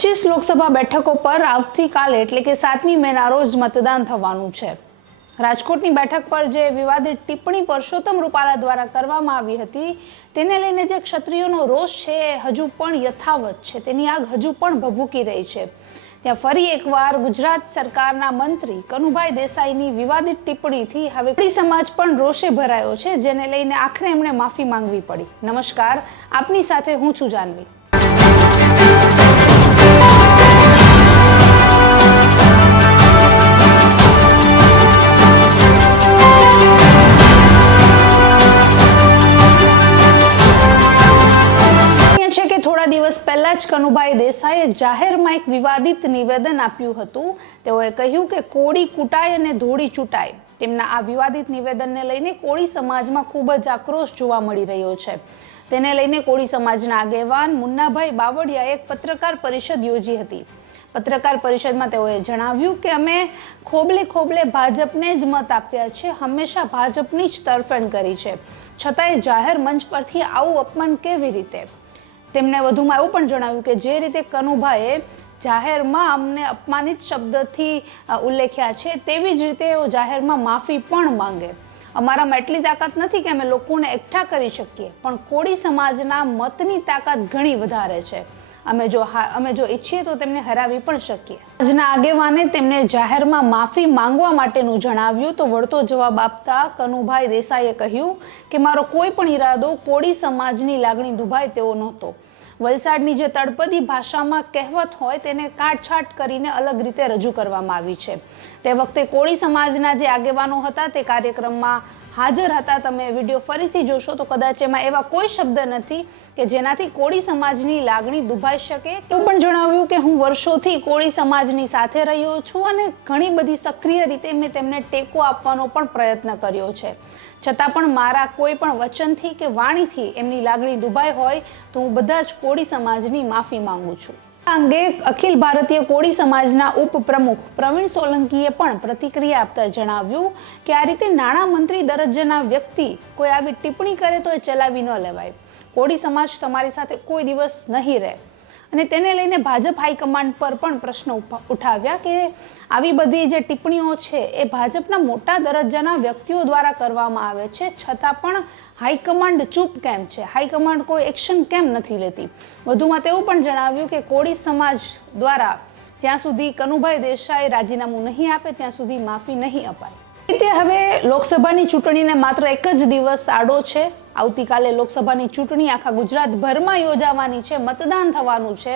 25 લોકસભા બેઠકો પર આવતીકાલે એટલે કે 7મી મેના રોજ મતદાન થવાનું છે। રાજકોટની બેઠક પર જે વિવાદિત ટિપ્પણી પરસોત્તમ રૂપાલા દ્વારા કરવામાં આવી હતી તેને લઈને જે ક્ષત્રિયોનો રોષ છે હજુ પણ યથાવત છે, તેની આગ હજુ પણ ભભૂકી રહી છે। ત્યાં ફરી એકવાર ગુજરાત સરકારના મંત્રી કનુભાઈ દેસાઈની વિવાદિત ટિપ્પણીથી હવે કોળી સમાજ પણ રોષે ભરાયો છે, જેને લઈને આખરે એમણે માફી માંગવી પડી। નમસ્કાર, આપની સાથે હું છું જાનવી। થોડા દિવસ પહેલા જ કનુભાઈ દેસાઈએ જાહેરમાં એક વિવાદિત નિવેદન આપ્યું હતું। તેઓએ કહ્યું કે કોળી કૂટાય અને ધોળી ચૂંટાય। તેમના આ વિવાદિત નિવેદનને લઈને કોળી સમાજમાં ખૂબ જ આક્રોશ જોવા મળી રહ્યો છે। તેને લઈને કોળી સમાજના આગેવાન મુન્નાભાઈ બાવળિયાએ એક પત્રકાર પરિષદ યોજી હતી। પત્રકાર પરિષદમાં તેઓએ જણાવ્યું કે અમે ખોબલે ભાજપને જ મત આપ્યા છે, હંમેશા ભાજપની જ તરફેણ કરી છે, છતાંય જાહેર મંચ પરથી આવું અપમાન કેવી રીતે? તેમણે વધુમાં એવું પણ જણાવ્યું કે જે રીતે કનુભાઈએ જાહેરમાં અમને અપમાનિત શબ્દથી ઉલ્લેખ્યા છે, તેવી જ રીતે તેઓ જાહેરમાં માફી પણ માંગે। અમારામાં એટલી તાકાત નથી કે અમે લોકોને એકઠા કરી શકીએ, પણ કોળી સમાજના મતની તાકાત ઘણી વધારે છે। અમે જો ઈચ્છીએ તો તેમને હરાવી પણ શકીએ। આજના આગેવાને તેમને જાહેરમાં માફી માંગવા માટેનું જણાવ્યું તો વળતો જવાબ આપતા કનુભાઈ દેસાઈએ કહ્યું કે મારો કોઈ પણ ઈરાદો કોળી સમાજની લાગણી દુભાય તેવો નહોતો। વલસાડની જે તળપદી ભાષામાં કહેવત હોય તેને કાટછાટ કરીને અલગ રીતે રજૂ કરવામાં આવી છે। તે વખતે કોળી સમાજના જે આગેવાનો હતા તે કાર્યક્રમમાં હાજર હતા। તમે વિડીયો ફરીથી જોશો તો કદાચ એમાં એવા કોઈ શબ્દ નથી કે જેનાથી કોળી સમાજની લાગણી દુભાઈ શકે। એવું પણ જણાવ્યું કે હું વર્ષોથી કોળી સમાજની સાથે રહ્યો છું અને ઘણી બધી સક્રિય રીતે મેં તેમને ટેકો આપવાનો પણ પ્રયત્ન કર્યો છે, છતાં પણ મારા કોઈ પણ વચનથી કે વાણીથી એમની લાગણી દુભાઈ હોય તો હું બધા જ કોળી સમાજની માફી માંગુ છું। આ અંગે અખિલ ભારતીય કોળી સમાજના ઉપપ્રમુખ પ્રવીણ સોલંકીએ પણ પ્રતિક્રિયા આપતા જણાવ્યું કે આ રીતે નાણામંત્રી દરજ્જાના વ્યક્તિ કોઈ આવી ટિપ્પણી કરે તો એ ચલાવી ન લેવાય। કોળી સમાજ તમારી સાથે કોઈ દિવસ નહીં રહે અને તેને લઈને ભાજપ હાઈકમાન્ડ પર પણ પ્રશ્નો ઉઠાવ્યા કે આવી બધી જે ટિપ્પણીઓ છે એ ભાજપના મોટા દરજ્જાના વ્યક્તિઓ દ્વારા કરવામાં આવે છે, છતાં પણ હાઈકમાન્ડ ચૂપ કેમ છે? હાઈકમાન્ડ કોઈ એક્શન કેમ નથી લેતી? વધુમાં તેવું પણ જણાવ્યું કે કોળી સમાજ દ્વારા જ્યાં સુધી કનુભાઈ દેસાઈ રાજીનામું નહીં આપે ત્યાં સુધી માફી નહીં અપાય। રીતે હવે લોકસભાની ચૂંટણીને માત્ર એક જ દિવસ આડો છે। આવતીકાલે લોકસભાની ચૂંટણી આખા ગુજરાતભરમાં યોજાવાની છે, મતદાન થવાનું છે,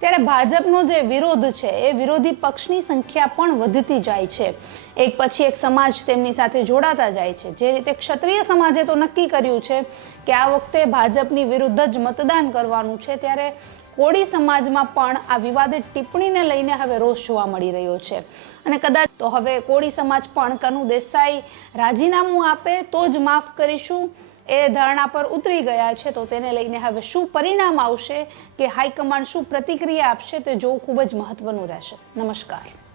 ત્યારે ભાજપનો જે વિરોધ છે એ વિરોધી પક્ષની સંખ્યા પણ વધતી જાય છે। એક પછી એક સમાજ તેમની સાથે જોડાતા જાય છે। જે રીતે ક્ષત્રિય સમાજે તો નક્કી કર્યું છે કે આ વખતે ભાજપની વિરુદ્ધ જ મતદાન કરવાનું છે, ત્યારે કોળી સમાજમાં પણ આ વિવાદિત ટિપ્પણીને લઈને હવે રોષ જોવા મળી રહ્યો છે અને કદાચ તો હવે કોળી સમાજ પણ કનુ દેસાઈ રાજીનામું આપે તો જ માફ કરીશું એ ધારણા પર ઉતરી ગયા છે। તો તેને લઈને હવે શું પરિણામ આવશે કે હાઈકમાન્ડ શું પ્રતિક્રિયા આપશે તે જોવું ખૂબ જ મહત્વનું રહેશે। નમસ્કાર।